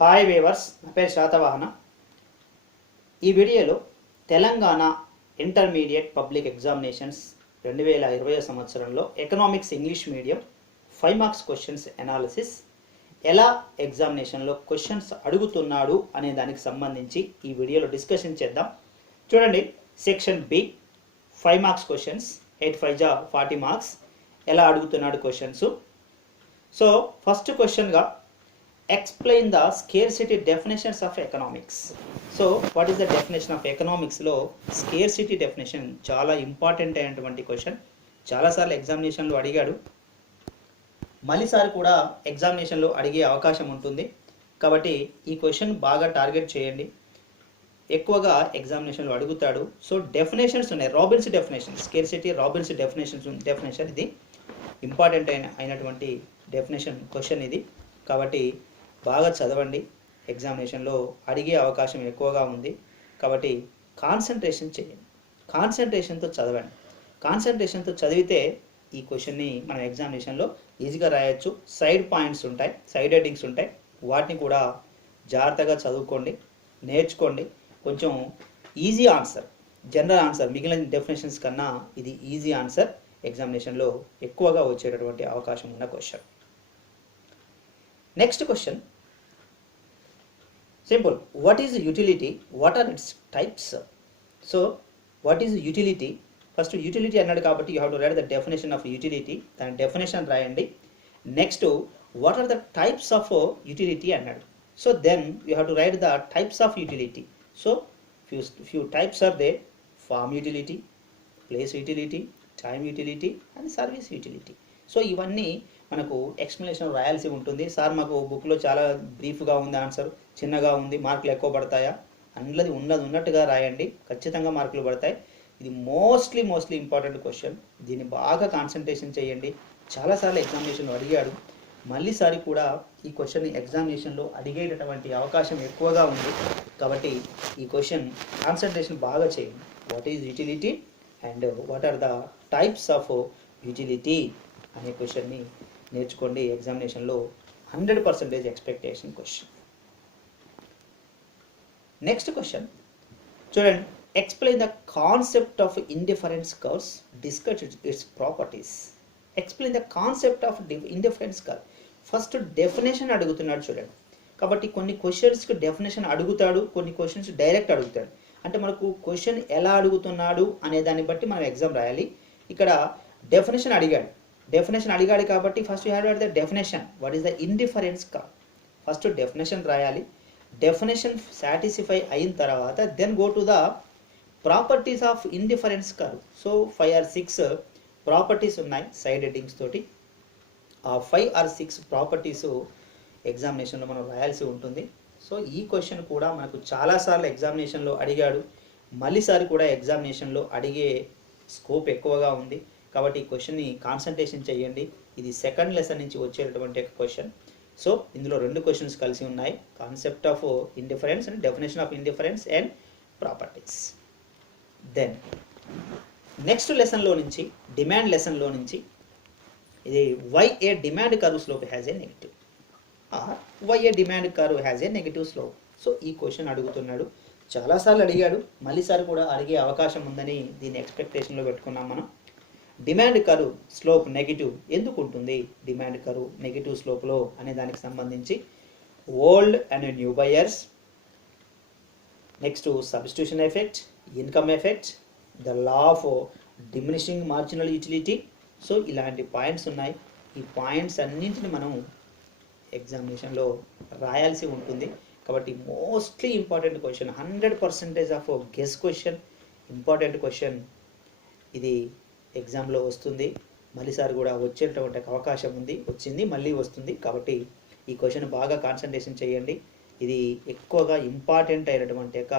Hi weavers, నా పేరు శాతవాహన. ఈ వీడియోలో తెలంగాణ ఇంటర్మీడియట్ పబ్లిక్ ఎగ్జామినేషన్స్ 2020 సంవత్సరంలో economics English medium 5 marks questions analysis ఎలా ఎగ్జామినేషన్లో క్వశ్చన్స్ అడుగుతున్నాడు అనే దానికి సంబంధించి ఈ వీడియోలో డిస్కషన్ చేద్దాం. చూడండి, సెక్షన్ బి 5 మార్క్స్ క్వశ్చన్స్, 8 5 జా 40 మార్క్స్ ఎలా అడుగుతున్నాడు క్వశ్చన్స్. సో ఫస్ట్ క్వశ్చన్గా explain the scarcity definitions of economics. So what is the definition of economics లో scarcity definition చాలా ఇంపార్టెంట్ అయినటువంటి క్వశ్చన్. చాలాసార్లు ఎగ్జామినేషన్లో అడిగాడు, మళ్ళీసారి కూడా ఎగ్జామినేషన్లో అడిగే అవకాశం ఉంటుంది. కాబట్టి ఈ క్వశ్చన్ బాగా టార్గెట్ చేయండి. ఎక్కువగా ఎగ్జామినేషన్లో అడుగుతాడు. సో డెఫినేషన్స్ ఉన్నాయి, Robbins definition, scarcity Robbins definition ఇది ఇంపార్టెంట్ అయినటువంటి డెఫినేషన్ క్వశ్చన్ ఇది. కాబట్టి బాగా చదవండి, ఎగ్జామినేషన్లో అడిగే అవకాశం ఎక్కువగా ఉంది. కాబట్టి కాన్సన్ట్రేషన్ చేయండి, కాన్సన్ట్రేషన్తో చదవండి. కాన్సన్ట్రేషన్తో చదివితే ఈ క్వశ్చన్ని మనం ఎగ్జామినేషన్లో ఈజీగా రాయొచ్చు. సైడ్ పాయింట్స్ ఉంటాయి, సైడ్ హెడ్డింగ్స్ ఉంటాయి, వాటిని కూడా జాగ్రత్తగా చదువుకోండి, నేర్చుకోండి. కొంచెం ఈజీ ఆన్సర్, జనరల్ ఆన్సర్, మిగిలిన డెఫినేషన్స్ కన్నా ఇది ఈజీ ఆన్సర్, ఎగ్జామినేషన్లో ఎక్కువగా వచ్చేటటువంటి అవకాశం ఉన్న question. Next question simple. What is utility, what are its types? So what is utility, first utility అన్నాడు కాబట్టి you have to write the definition of utility, దాని డెఫినేషన్ రాయండి. Next what are the types of utility అన్నాడు. So then you have to write the types of utility. So few types are they: form utility, place utility, time utility and service utility. So ఇవన్నీ మనకు explanation రాయాల్సి ఉంటుంది. Sir మాకు బుక్లో చాలా బ్రీఫ్గా ఉంది, ఆన్సర్ చిన్నగా ఉంది, మార్కులు ఎక్కువ పడతాయా? అన్నది ఉన్నట్టుగా రాయండి, ఖచ్చితంగా మార్కులు పడతాయి. ఇది మోస్ట్లీ ఇంపార్టెంట్ క్వశ్చన్, దీన్ని బాగా కాన్సన్ట్రేషన్ చేయండి. చాలాసార్లు ఎగ్జామినేషన్లో అడిగాడు, మళ్ళీసారి కూడా ఈ క్వశ్చన్ని ఎగ్జామినేషన్లో అడిగేటటువంటి అవకాశం ఎక్కువగా ఉంది. కాబట్టి ఈ క్వశ్చన్ కాన్సన్ట్రేషన్ బాగా చేయండి. What is utility and what are the types of utility అనే క్వశ్చన్ని నేర్చుకోండి. ఎగ్జామినేషన్లో 100% ఎక్స్పెక్టేషన్ క్వశ్చన్. నెక్స్ట్ క్వశ్చన్ చూడండి. Explain the concept of indifference curves, discuss its properties. Explain the concept of indifference curve. First definition అడుగుతున్నాడు చూడండి. కాబట్టి కొన్ని క్వశ్చన్స్కి డెఫినేషన్ అడుగుతాడు, కొన్ని క్వశ్చన్స్ డైరెక్ట్ అడుగుతాడు. అంటే మనకు క్వశ్చన్ ఎలా అడుగుతున్నాడు అనే దాన్ని బట్టి మనం ఎగ్జామ్ రాయాలి. ఇక్కడ డెఫినేషన్ అడిగాడు కాబట్టి first you have to write the definition. What is the indifference curve? First definition రాయాలి. డెఫినేషన్ సాటిస్ఫై అయిన తర్వాత then go to the properties of indifference curve. So 5 or 6 properties ఉన్నాయి సైడ్ హెడ్డింగ్స్ తోటి. ఆ 5 or 6 ప్రాపర్టీస్ ఎగ్జామినేషన్లో మనం రాయాల్సి ఉంటుంది. సో ఈ క్వశ్చన్ కూడా మనకు చాలాసార్లు ఎగ్జామినేషన్లో అడిగాడు, మళ్ళీసారి కూడా ఎగ్జామినేషన్లో అడిగే స్కోప్ ఎక్కువగా ఉంది. కాబట్టి ఈ క్వశ్చన్ని కాన్సన్ట్రేషన్ చేయండి. ఇది సెకండ్ లెసన్ నుంచి వచ్చేటటువంటి క్వశ్చన్. సో ఇందులో 2 క్వశ్చన్స్ కలిసి ఉన్నాయి, concept of indifference and definition of indifference and properties. Then next లెసన్లో నుంచి, డిమాండ్ లెసన్లో నుంచి, ఇది why a demand curve slope has a negative or why a demand curve has a negative slope. So ఈ question అడుగుతున్నాడు, చాలాసార్లు అడిగాడు, మళ్ళీసారి కూడా అడిగే అవకాశం ఉందని దీన్ని ఎక్స్పెక్టేషన్లో పెట్టుకున్నాం మనం. డిమాండ్ కర్వ్ స్లోప్ నెగిటివ్ ఎందుకు ఉంటుంది, డిమాండ్ కర్వ్ నెగిటివ్ స్లోప్లో అనే దానికి సంబంధించి old and new buyers, next substitution effect, income effect, the law of diminishing marginal utility. So ఇలాంటి పాయింట్స్ ఉన్నాయి. ఈ పాయింట్స్ అన్నింటిని మనం ఎగ్జామినేషన్లో రాయాల్సి ఉంటుంది. కాబట్టి mostly important question, 100% of guess question, important question. ఇది ఎగ్జామ్లో వస్తుంది, మళ్ళీసారి కూడా వచ్చేటటువంటి అవకాశం ఉంది, వచ్చింది, మళ్ళీ వస్తుంది. కాబట్టి ఈ క్వశ్చన్ బాగా కాన్సన్ట్రేషన్ చేయండి. ఇది ఎక్కువగా ఇంపార్టెంట్ అయినటువంటి ఒక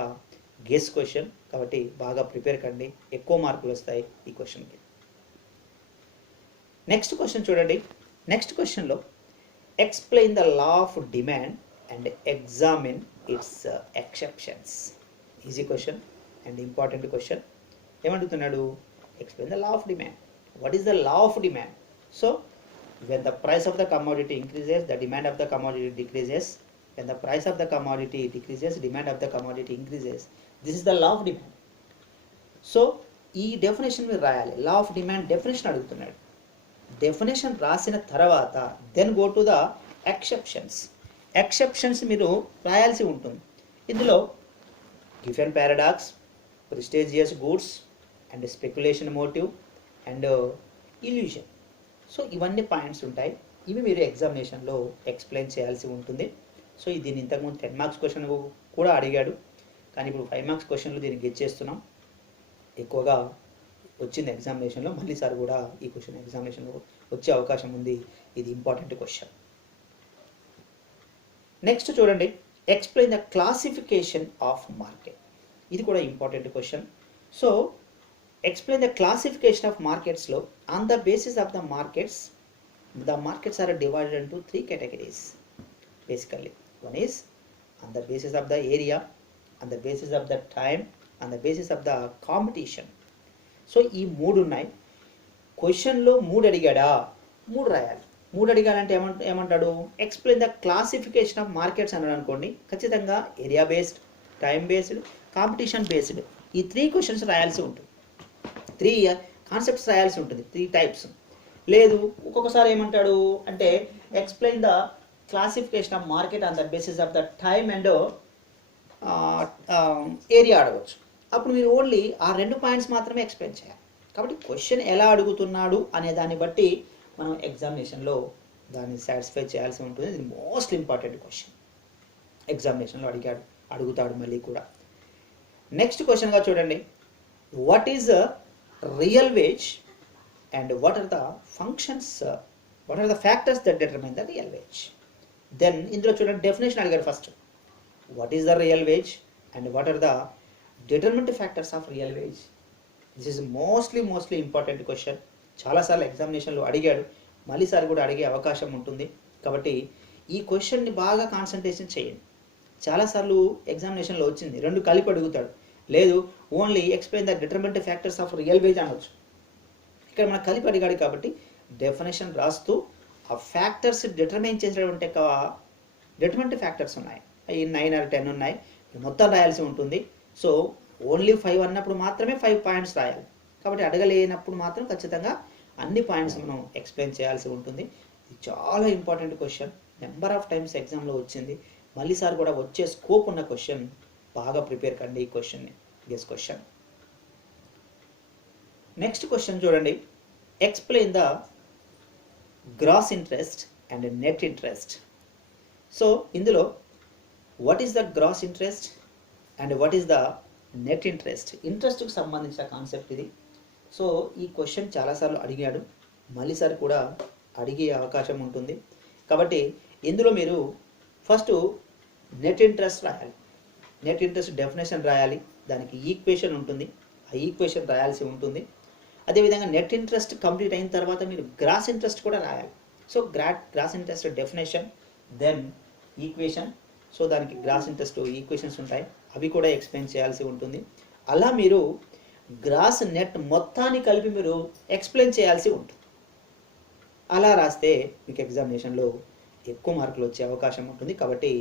గెస్ క్వశ్చన్. కాబట్టి బాగా ప్రిపేర్ కండి, ఎక్కువ మార్కులు వస్తాయి ఈ క్వశ్చన్కి. నెక్స్ట్ క్వశ్చన్ చూడండి. నెక్స్ట్ క్వశ్చన్లో explain the law of demand and examine its exceptions. Easy question and important question. ఏమంటున్నాడు? Explain the law of demand. What is the law of demand? So when the price of the commodity increases, the demand of the commodity decreases. When the price of the commodity decreases, demand of the commodity increases. This is the law of demand. So ఈ definition మీరు రాయాలి. Law of demand definition అడుగుతున్నాడు. Definition రాసిన తర్వాత then go to the exceptions. Exceptions మీరు రాయాల్సి ఉంటుంది. ఇందులో Giffen paradox, prestigious goods and speculation motive and illusion. So ఇవన్నీ పాయింట్స్ ఉంటాయి. ఇవి మీరు ఎగ్జామినేషన్లో ఎక్స్ప్లెయిన్ చేయాల్సి ఉంటుంది. సో దీన్ని ఇంతకుముందు 10 మార్క్స్ క్వశ్చన్ కూడా అడిగాడు, కానీ ఇప్పుడు 5 మార్క్స్ క్వశ్చన్లు దీన్ని గెట్ చేస్తున్నాం. ఎక్కువగా వచ్చింది ఎగ్జామినేషన్లో, మళ్ళీ సార్ కూడా ఈ క్వశ్చన్ ఎగ్జామినేషన్లో వచ్చే అవకాశం ఉంది. ఇది ఇంపార్టెంట్ క్వశ్చన్. నెక్స్ట్ చూడండి, explain the classification of market. ఇది కూడా important question. So explain the classification of markets లో on the basis of the markets are divided into 3 categories basically. One is on the basis of the area, on the basis of the time, on the basis of the competition. So ఈ 3 ఉన్నాయి. క్వశ్చన్లో 3 అడిగాడా, 3 రాయాలి. 3 అడిగాడంటే ఏమంటాడు, explain the classification of markets అన్నాడు అనుకోండి, ఖచ్చితంగా area based, time based, competition based ఈ 3 questions రాయాల్సి ఉంటుంది. 3 కాన్సెప్ట్స్ రాయాల్సి ఉంటుంది, 3 టైప్స్. లేదు ఒక్కొక్కసారి ఏమంటాడు అంటే explain the classification of market on the basis of the time and area అడగవచ్చు. అప్పుడు మీరు ఓన్లీ ఆ 2 పాయింట్స్ మాత్రమే ఎక్స్ప్లెయిన్ చేయాలి. కాబట్టి క్వశ్చన్ ఎలా అడుగుతున్నాడు అనే దాన్ని బట్టి మనం ఎగ్జామినేషన్లో దాన్ని సాటిస్ఫై చేయాల్సి ఉంటుంది. ఇది మోస్ట్ ఇంపార్టెంట్ క్వశ్చన్, ఎగ్జామినేషన్లో అడుగుతాడు మళ్ళీ కూడా. నెక్స్ట్ క్వశ్చన్గా చూడండి, what is real veg and what are the functions, what are the factors that determine the real wage. Then ఇందులో చూడండి డెఫినేషన్ అడిగారు first. What is the real wage and what are the determinant factors of real wage? This is mostly important question. చాలాసార్లు ఎగ్జామినేషన్లో అడిగాడు, మళ్ళీ sir కూడా అడిగే అవకాశం ఉంటుంది. కాబట్టి ఈ క్వశ్చన్ని బాగా కాన్సన్ట్రేషన్ చేయండి. చాలాసార్లు ఎగ్జామినేషన్లో వచ్చింది, 2 కలిపి అడుగుతాడు. లేదు only explain the determinant factors of real veg అనవచ్చు. ఇక్కడ మనకు కలిపి అడిగాడు కాబట్టి డెఫినేషన్ రాస్తూ ఆ ఫ్యాక్టర్స్ డిటర్మైన్ చేసేటువంటి డిటర్మినెంట్ ఫ్యాక్టర్స్ ఉన్నాయి, అవి 9 or 10 ఉన్నాయి, మొత్తం రాయాల్సి ఉంటుంది. సో ఓన్లీ 5 అన్నప్పుడు మాత్రమే 5 పాయింట్స్ రాయాలి. కాబట్టి అడగలేనప్పుడు మాత్రం ఖచ్చితంగా అన్ని పాయింట్స్ మనం ఎక్స్ప్లెయిన్ చేయాల్సి ఉంటుంది. ఇది చాలా important question, number of times ఎగ్జామ్లో వచ్చింది, మళ్ళీ సార్ కూడా వచ్చే స్కోప్ ఉన్న క్వశ్చన్. బాగా ప్రిపేర్ కండి ఈ క్వశ్చన్ని, గెస్ క్వశ్చన్. నెక్స్ట్ క్వశ్చన్ చూడండి, explain the gross interest and net interest. So ఇందులో what is the gross interest and what is the net interest, ఇంట్రెస్ట్కి సంబంధించిన కాన్సెప్ట్ ఇది. సో ఈ క్వశ్చన్ చాలాసార్లు అడిగాడు, మళ్ళీ సార్ కూడా అడిగే అవకాశం ఉంటుంది. కాబట్టి ఇందులో మీరు ఫస్ట్ నెట్ ఇంట్రెస్ట్ రాయాలి. నెట్ ఇంట్రెస్ట్ డెఫినేషన్ రాయాలి, దానికి ఈక్వేషన్ ఉంటుంది, ఆ ఈక్వేషన్ రాయాల్సి ఉంటుంది. అదేవిధంగా నెట్ ఇంట్రెస్ట్ కంప్లీట్ అయిన తర్వాత మీరు గ్రాస్ ఇంట్రెస్ట్ కూడా రాయాలి. So gross interest definition then equation. So దానికి గ్రాస్ ఇంట్రెస్ట్ ఈక్వేషన్స్ ఉంటాయి, అవి కూడా ఎక్స్ప్లెయిన్ చేయాల్సి ఉంటుంది. అలా మీరు గ్రాస్ నెట్ మొత్తాన్ని కలిపి మీరు ఎక్స్ప్లెయిన్ చేయాల్సి ఉంటుంది. అలా రాస్తే మీకు ఎగ్జామినేషన్లో ఎక్కువ మార్కులు వచ్చే అవకాశం ఉంటుంది. కాబట్టి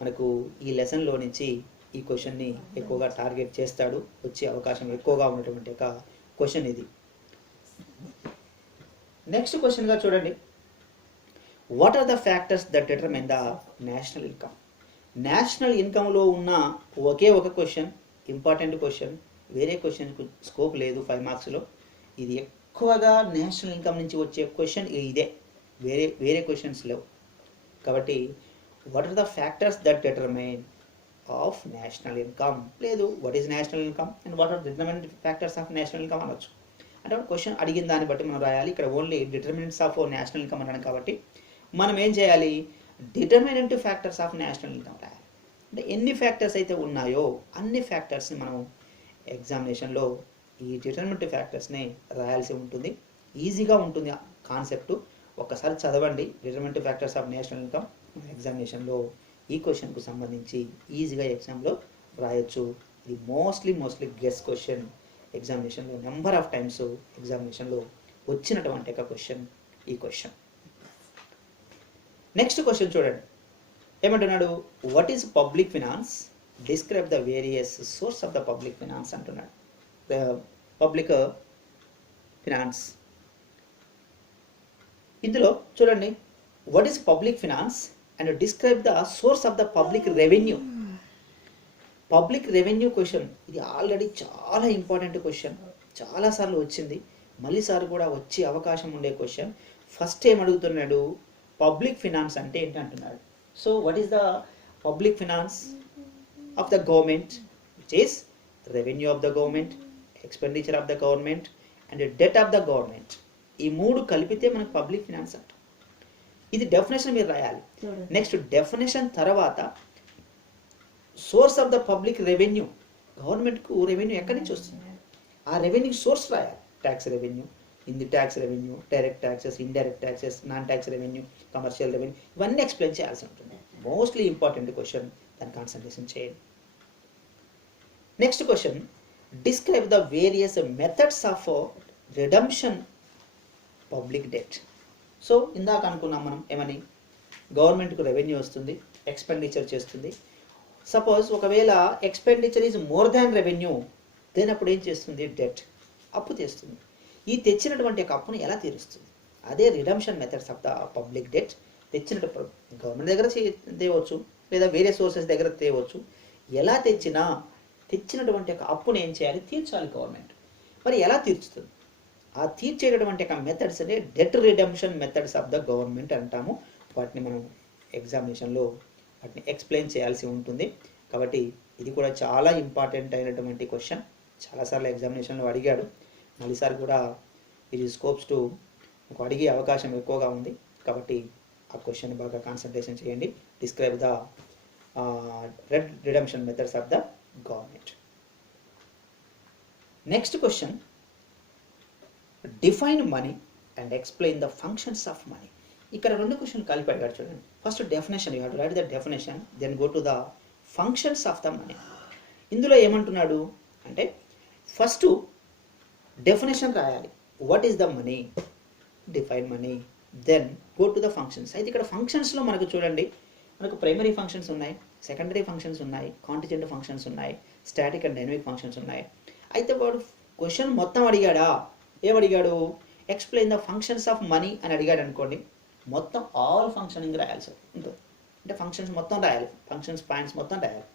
మనకు ఈ లెసన్లో నుంచి ఈ క్వశ్చన్ని ఎక్కువగా టార్గెట్ చేస్తాడు, వచ్చే అవకాశం ఎక్కువగా ఉన్నటువంటి ఒక క్వశ్చన్ ఇది. నెక్స్ట్ క్వశ్చన్గా చూడండి, what are the factors that determine the national income. National ఇన్కమ్లో ఉన్న ఒకే ఒక క్వశ్చన్, ఇంపార్టెంట్ క్వశ్చన్, వేరే క్వశ్చన్కు స్కోప్ లేదు 5 మార్క్స్లో. ఇది ఎక్కువగా నేషనల్ ఇన్కమ్ నుంచి వచ్చే క్వశ్చన్ ఇదే, వేరే క్వశ్చన్స్ లేవు. కాబట్టి what are the factors that determine of national income, లేదు what is national income and what are determinant factors of national income అనొచ్చు. అంటే క్వశ్చన్ అడిగిన దాన్ని బట్టి మనం రాయాలి. ఇక్కడ only determinants of national income అన్నాను కాబట్టి మనం ఏం చేయాలి, determinant factors of national income రాయాలి. అంటే ఎన్ని ఫ్యాక్టర్స్ అయితే ఉన్నాయో అన్ని ఫ్యాక్టర్స్ని మనం ఎగ్జామినేషన్లో ఈ డిటర్మినెంట్ ఫ్యాక్టర్స్ని రాయాల్సి ఉంటుంది. ఈజీగా ఉంటుంది కాన్సెప్ట్, ఒక్కసారి చదవండి. Determinant factors of national income ఎగ్జామినేషన్లో ఈ క్వశ్చన్కు సంబంధించి ఈజీగా ఎగ్జామ్లో రాయొచ్చు. ఇది మోస్ట్లీ గెస్ క్వశ్చన్. ఎగ్జామినేషన్లో నెంబర్ ఆఫ్ టైమ్స్ ఎగ్జామినేషన్లో వచ్చినటువంటి ఒక క్వశ్చన్ ఈ క్వశ్చన్. నెక్స్ట్ క్వశ్చన్ చూడండి, ఏమంటున్నాడు, what is public finance, describe the various source of the public finance అంటున్నాడు. పబ్లిక్ ఫినాన్స్ ఇందులో చూడండి, what is public finance and describe the source of the public revenue. Public revenue question ఇది already చాలా important question, చాలాసార్లు వచ్చింది, మళ్ళీసారి కూడా వచ్చే అవకాశం ఉండే క్వశ్చన్. ఫస్ట్ ఏం అడుగుతున్నాడు, పబ్లిక్ ఫినాన్స్ అంటే ఏంటి అంటున్నాడు. So what is the public finance of the government, which is revenue of the government, expenditure of the government and det of the government. ఈ మూడు కలిపితే మనకు పబ్లిక్ ఫినాన్స్ అంట. ఇది డెఫినేషన్ మీరు రాయాలి. నెక్స్ట్ డెఫినేషన్ తర్వాత source of the public revenue, గవర్నమెంట్కు రెవెన్యూ ఎక్కడి నుంచి వస్తుంది, ఆ రెవెన్యూ సోర్స్ రాయాలి. Tax revenue, tax revenue, direct taxes, indirect taxes, non tax revenue, commercial revenue, ఇవన్నీ ఎక్స్ప్లెయిన్ చేయాల్సి ఉంటుంది. మోస్ట్లీ ఇంపార్టెంట్ క్వశ్చన్, దాన్ని కాన్సన్ట్రేషన్ చేయండి. Next question, describe the various methods of redemption public debt. So ఇందాక అనుకున్నాం మనం ఏమని, గవర్నమెంట్కు రెవెన్యూ వస్తుంది, ఎక్స్పెండిచర్ చేస్తుంది. సపోజ్ ఒకవేళ expenditure is more than revenue, then అప్పుడు ఏం చేస్తుంది, డెట్, అప్పు తెస్తుంది. ఈ తెచ్చినటువంటి ఒక అప్పును ఎలా తీరుస్తుంది, అదే redemption methods of the public debt. తెచ్చినట్టు గవర్నమెంట్ దగ్గర తేవచ్చు, లేదా వేరే సోర్సెస్ దగ్గర తేవచ్చు. ఎలా తెచ్చినటువంటి ఒక అప్పును ఏం చేయాలి, తీర్చాలి గవర్నమెంట్. మరి ఎలా తీర్చుతుంది, ఆ తీర్చేటటువంటి ఒక మెథడ్స్ అంటే debt redemption methods of the government అంటాము. వాటిని మనం ఎగ్జామినేషన్లో వాటిని ఎక్స్ప్లెయిన్ చేయాల్సి ఉంటుంది. కాబట్టి ఇది కూడా చాలా ఇంపార్టెంట్ అయినటువంటి క్వశ్చన్, చాలాసార్లు ఎగ్జామినేషన్లో అడిగాడు, మళ్ళీసారి కూడా ఇది స్కోప్స్ టు అడిగే అవకాశం ఎక్కువగా ఉంది. కాబట్టి ఆ క్వశ్చన్ బాగా కాన్సన్ట్రేషన్ చేయండి. Describe the debt redemption methods of the government. Next question, define money and explain the functions of money. ఇక్కడ రెండు క్వశ్చన్ కలిపి అడిగాడు చూడండి. First definition, you have to write the definition, then go to the functions of the money. ఇందులో ఏమంటున్నాడు అంటే first definition రాయాలి, what is the money, define money, then go to the functions. అయితే ఇక్కడ ఫంక్షన్స్లో మనకు చూడండి, మనకు ప్రైమరీ ఫంక్షన్స్ ఉన్నాయి, సెకండరీ ఫంక్షన్స్ ఉన్నాయి, కాంటిజెంట్ ఫంక్షన్స్ ఉన్నాయి, స్టాటిక్ అండ్ డైనమిక్ ఫంక్షన్స్ ఉన్నాయి. అయితే వాడు క్వశ్చన్ మొత్తం అడిగాడా, ఏమడిగాడు, explain the functions of money అని అడిగాడు అనుకోండి, మొత్తం ఆల్ ఫంక్షనింగ్ రాయాల్సి ఉంటుంది. అంటే ఫంక్షన్స్ మొత్తం రాయాలి, ఫంక్షన్స్ పాయింట్స్ మొత్తం రాయాలి.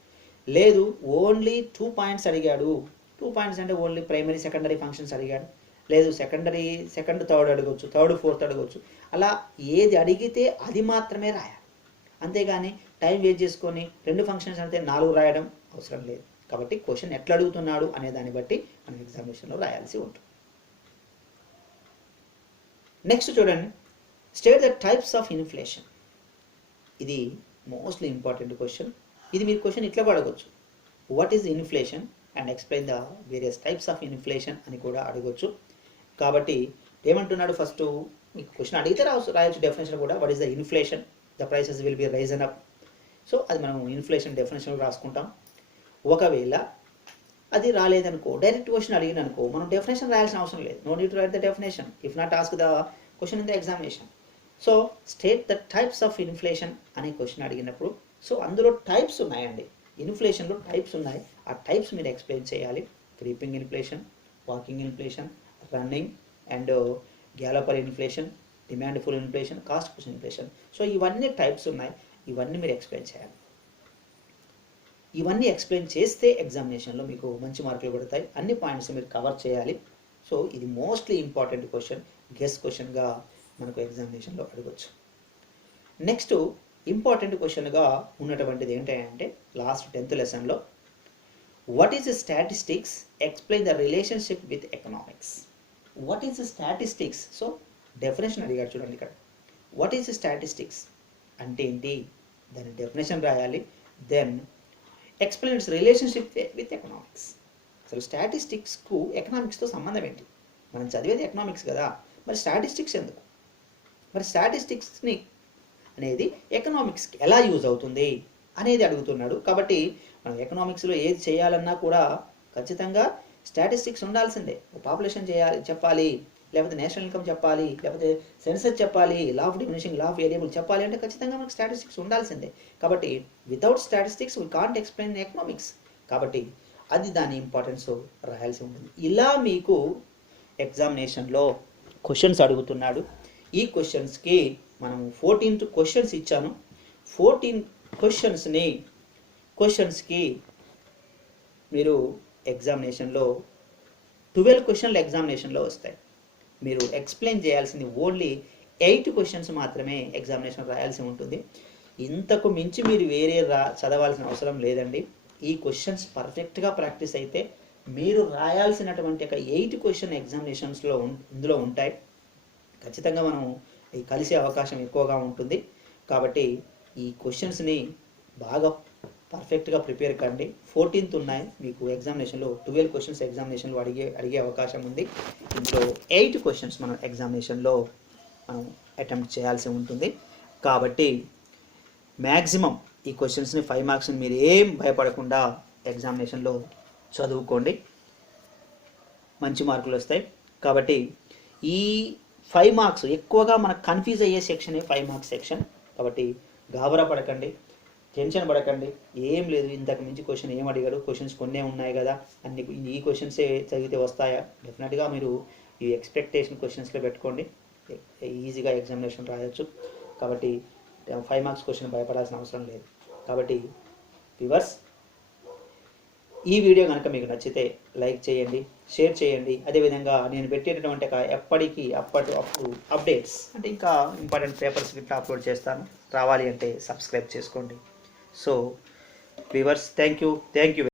లేదు ఓన్లీ 2 పాయింట్స్ అడిగాడు, 2 పాయింట్స్ అంటే ఓన్లీ ప్రైమరీ సెకండరీ ఫంక్షన్స్ అడిగాడు, లేదు సెకండరీ సెకండ్ థర్డ్ అడగవచ్చు, థర్డ్ ఫోర్త్ అడగవచ్చు, అలా ఏది అడిగితే అది మాత్రమే రాయాలి. అంతేగాని టైం వేస్ట్ చేసుకొని 2 ఫంక్షన్స్ అంటే 4 రాయడం అవసరం లేదు. కాబట్టి క్వశ్చన్ ఎట్లా అడుగుతున్నాడు అనే దాన్ని బట్టి మనం ఎగ్జామినేషన్లో రాయాల్సి ఉంటుంది. నెక్స్ట్ చూడండి, state the types of inflation. ఇది మోస్ట్లీ ఇంపార్టెంట్ క్వశ్చన్. ఇది మీరు క్వశ్చన్ ఇట్లా అడగవచ్చు, what is inflation and explain the various types of inflation అని కూడా అడగవచ్చు. కాబట్టి ఏమంటున్నాడు, ఫస్ట్ మీకు క్వశ్చన్ అడిగితే రాయొచ్చు డెఫినేషన్ కూడా, what is the inflation, the prices will be Ryzen up. So అది మనం ఇన్ఫ్లేషన్ డెఫినేషన్ రాసుకుంటాం. ఒకవేళ అది రాలేదనుకో, డైరెక్ట్ క్వశ్చన్ అడిగిననుకో, మనం డెఫినేషన్ రాయాల్సిన అవసరం లేదు, no need to write the definition if not ask the question in the examination. So state the types of inflation అనే క్వశ్చన్ అడిగినప్పుడు, సో అందులో టైప్స్ ఉన్నాయండి, ఇన్ఫ్లేషన్లో టైప్స్ ఉన్నాయి, ఆ టైప్స్ మీరు ఎక్స్ప్లెయిన్ చేయాలి. Creeping inflation, walking inflation, running and galloping inflation, demand pull inflation, cost push inflation. So ఇవన్నీ టైప్స్ ఉన్నాయి, ఇవన్నీ మీరు ఎక్స్ప్లెయిన్ చేయాలి. ఇవన్నీ ఎక్స్ప్లెయిన్ చేస్తే ఎగ్జామినేషన్లో మీకు మంచి మార్కులు పడతాయి. అన్ని పాయింట్స్ మీరు కవర్ చేయాలి. సో ఇది మోస్ట్లీ ఇంపార్టెంట్ క్వశ్చన్, గెస్ క్వశ్చన్గా మనకు ఎగ్జామినేషన్లో అడగవచ్చు. నెక్స్ట్ ఇంపార్టెంట్ క్వశ్చన్గా ఉన్నటువంటిది ఏంటంటే లాస్ట్ 10th లెసన్లో, what is statistics, explain the relationship with economics. What is statistics, so definition అడిగాడు చూడండి ఇక్కడ, వాట్ ఈజ్ స్టాటిస్టిక్స్ అంటే ఏంటి, దాని డెఫినేషన్ రాయాలి. Then explain its relationship with economics. అసలు స్టాటిస్టిక్స్కు ఎకనామిక్స్తో సంబంధం ఏంటి, మనం చదివేది ఎకనామిక్స్ కదా, మరి స్టాటిస్టిక్స్ ఎందుకు, మరి స్టాటిస్టిక్స్ని అనేది ఎకనామిక్స్కి ఎలా యూజ్ అవుతుంది అనేది అడుగుతున్నాడు. కాబట్టి మనం ఎకనామిక్స్లో ఏది చేయాలన్నా కూడా ఖచ్చితంగా స్టాటిస్టిక్స్ ఉండాల్సిందే. పాపులేషన్ చెప్పాలి, లేకపోతే నేషనల్ ఇన్కమ్ చెప్పాలి, లేకపోతే సెన్సస్ చెప్పాలి, law of diminishing, law of variable చెప్పాలి అంటే ఖచ్చితంగా మనకు స్టాటిస్టిక్స్ ఉండాల్సిందే. కాబట్టి without statistics we can't explain economics. కాబట్టి అది దాని ఇంపార్టెన్స్ రాయాల్సి ఉంటుంది. ఇలా మీకు ఎగ్జామినేషన్లో క్వశ్చన్స్ అడుగుతున్నాడు. ఈ క్వశ్చన్స్కి మనం 14 క్వశ్చన్స్ ఇచ్చాను. 14 క్వశ్చన్స్కి మీరు ఎగ్జామినేషన్లో 12 క్వశ్చన్లు ఎగ్జామినేషన్లో వస్తాయి. మీరు ఎక్స్ప్లెయిన్ చేయాల్సింది ఓన్లీ 8 క్వశ్చన్స్ మాత్రమే ఎగ్జామినేషన్ రాయాల్సి ఉంటుంది. ఇంతకు మించి మీరు వేరే చదవాల్సిన అవసరం లేదండి. ఈ క్వశ్చన్స్ పర్ఫెక్ట్గా ప్రాక్టీస్ అయితే మీరు రాయాల్సినటువంటి ఒక 8 క్వశ్చన్ ఎగ్జామినేషన్స్లో ఇందులో ఉంటాయి. ఖచ్చితంగా మనం కలిసే అవకాశం ఎక్కువగా ఉంటుంది. కాబట్టి ఈ క్వశ్చన్స్ని బాగా పర్ఫెక్ట్గా ప్రిపేర్ కండి. 14th ఉన్నాయి మీకు ఎగ్జామినేషన్లో. 12 క్వశ్చన్స్ ఎగ్జామినేషన్లో అడిగే అవకాశం ఉంది. ఇందులో 8 క్వశ్చన్స్ మనం ఎగ్జామినేషన్లో మనం అటెంప్ట్ చేయాల్సి ఉంటుంది. కాబట్టి మ్యాక్సిమం ఈ క్వశ్చన్స్ని 5 మార్క్స్ని మీరు ఏం భయపడకుండా ఎగ్జామినేషన్లో చదువుకోండి, మంచి మార్కులు వస్తాయి. కాబట్టి ఈ 5 మార్క్స్ ఎక్కువగా మనకు కన్ఫ్యూజ్ అయ్యే సెక్షనే 5 మార్క్స్ సెక్షన్. కాబట్టి గాబరా పడకండి, టెన్షన్ పడకండి, ఏం లేదు. ఇంతకు మించి క్వశ్చన్ ఏం అడిగారు, క్వశ్చన్స్ కొన్నే ఉన్నాయి కదా, అన్ని ఈ క్వశ్చన్సే చదివితే వస్తాయా? డెఫినెట్గా మీరు ఈ ఎక్స్పెక్టేషన్ క్వశ్చన్స్లో పెట్టుకోండి, ఈజీగా ఎగ్జామినేషన్ రాయొచ్చు. కాబట్టి 5 మార్క్స్ క్వశ్చన్ భయపడాల్సిన అవసరం లేదు. కాబట్టి వ్యూవర్స్, ఈ వీడియో కనుక మీకు నచ్చితే లైక్ చేయండి, షేర్ చేయండి. అదేవిధంగా నేను పెట్టేటటువంటి అప్పుడు అప్డేట్స్ అంటే ఇంకా ఇంపార్టెంట్ పేపర్స్ ఇట్లా అప్లోడ్ చేస్తాను, రావాలి అంటే సబ్స్క్రైబ్ చేసుకోండి. So viewers, thank you.